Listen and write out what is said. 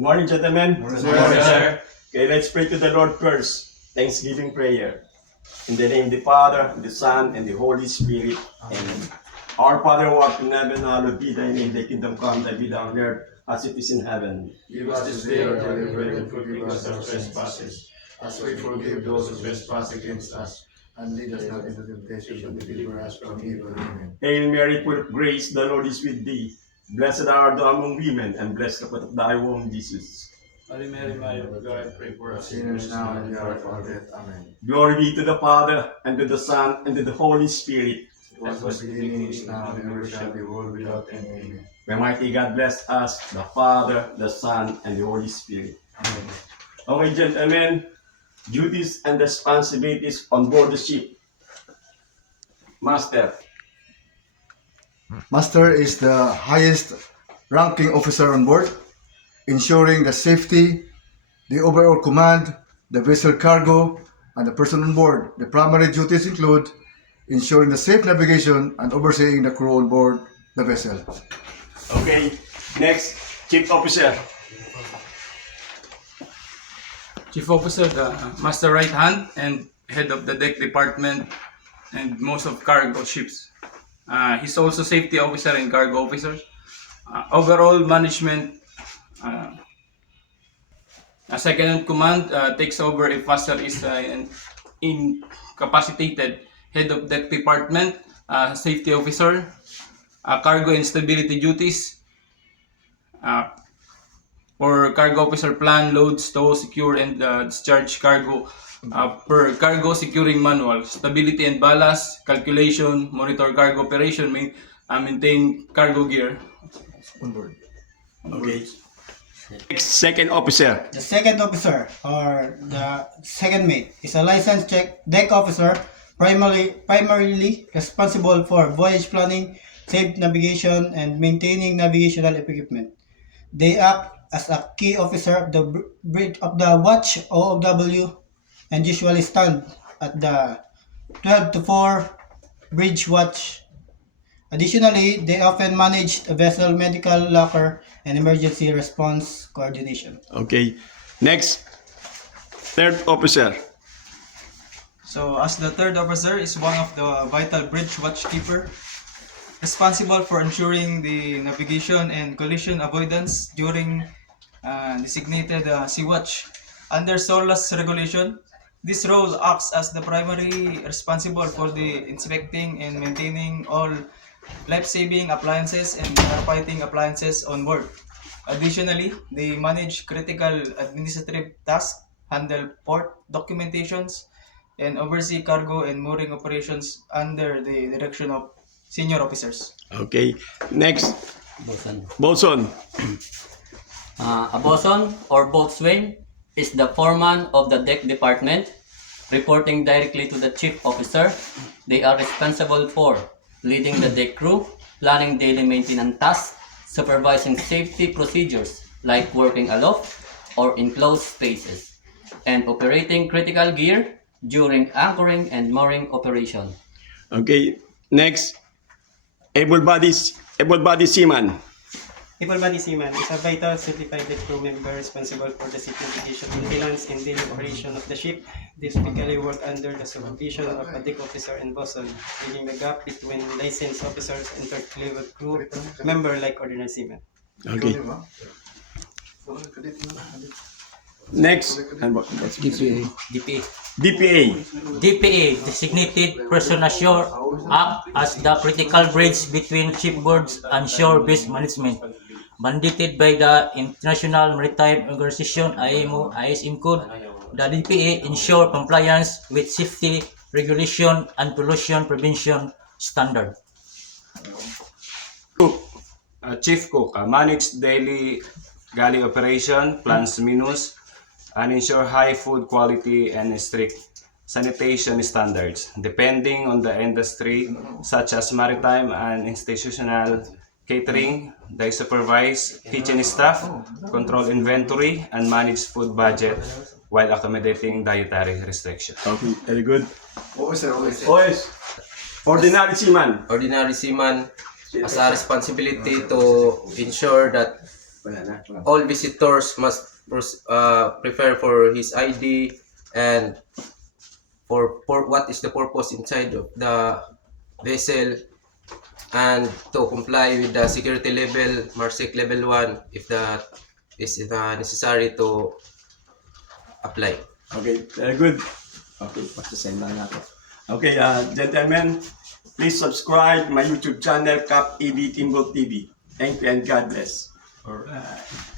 Good morning, gentlemen. Morning, Good morning, sir. Okay, let's pray to the Lord first. Thanksgiving prayer. In the name of the Father, the Son, and the Holy Spirit. Amen. Our Father who art in heaven, hallowed be thy name. Thy kingdom come, thy will be done on earth as it is in heaven. Give us this day our daily bread, and forgive us our trespasses, as we forgive those who trespass against us. And lead us not into temptation, but deliver us from evil. Amen. Hail Mary, full of grace, the Lord is with thee. Blessed art thou among women, and blessed the fruit of thy womb, Jesus. Holy Mary, Mother of God, pray for us Sinners now and in the hour of our death. Amen. Glory be to the Father, and to the Son, and to the Holy Spirit. As was beginning, is now, and ever shall be, world without end. Amen. May mighty God bless us, the Father, the Son, and the Holy Spirit. Amen. Okay, gentlemen, duties and responsibilities on board the ship. Master. Master is the highest ranking officer on board, ensuring the safety, the overall command, the vessel cargo, and the person on board. The primary duties include ensuring the safe navigation and overseeing the crew on board the vessel. Okay, next, Chief Officer. Chief Officer, the master right hand and head of the deck department and most of cargo ships. He's also safety officer and cargo officer. Overall management, second in command takes over if master is incapacitated. Head of deck department, safety officer, cargo and stability duties. For cargo officer, plan, load, stow, secure, and discharge cargo per cargo securing manual. Stability and ballast, calculation, monitor cargo operation, maintain cargo gear. On board. Okay. Next, second officer. The second officer, or the second mate, is a licensed deck officer, primarily responsible for voyage planning, safe navigation, and maintaining navigational equipment. They act as a key officer of the watch OOW and usually stand at the 12 to 4 bridge watch. Additionally, they often manage the vessel medical locker and emergency response coordination. Okay. Next, third officer. So, as the third officer is one of the vital bridge watchkeeper, responsible for ensuring the navigation and collision avoidance during designated sea watch. Under SOLAS regulation, this role acts as the primary responsible for the inspecting and maintaining all life-saving appliances and firefighting appliances on board. Additionally, they manage critical administrative tasks, handle port documentations, and oversee cargo and mooring operations under the direction of senior officers. Okay. Next, Bosun. bosun. A bosun or boatswain is the foreman of the deck department, reporting directly to the chief officer. They are responsible for leading the deck crew, planning daily maintenance tasks, supervising safety procedures like working aloft or in closed spaces, and operating critical gear during anchoring and mooring operation. Okay. Next, able-bodied seaman. Able-bodied seaman is a vital certified deck crew member responsible for the ship navigation, maintenance, and daily operation of the ship. They typically work under the supervision of a deck officer and bosun, bridging the gap between licensed officers and third-level crew member like ordinary seamen. Okay. Next, DPA. DPA. DPA, designated person ashore, act as the critical bridge between shipboards and shore-based management. Mandated by the International Maritime Organization IMO ISM code, the DPA ensure compliance with safety regulation and pollution prevention standard. Chief Cook manage daily galley operation, plans menus, and ensure high food quality and strict sanitation standards. Depending on the industry, such as maritime and institutional catering, they supervise kitchen staff, control inventory, and manage food budget while accommodating dietary restrictions. Okay, very good. Officer. OS. Ordinary seaman. Ordinary seaman has a responsibility to ensure that Wala na. All visitors must prepare for his ID and for what is the purpose inside of the vessel, and to comply with the security level, MARSEC level 1 if that is necessary to apply. Okay, very good. Okay, pasasend lang natin. Okay, gentlemen, please subscribe my YouTube channel, Cap EB Timbuk TV. Thank you and God bless. Alright.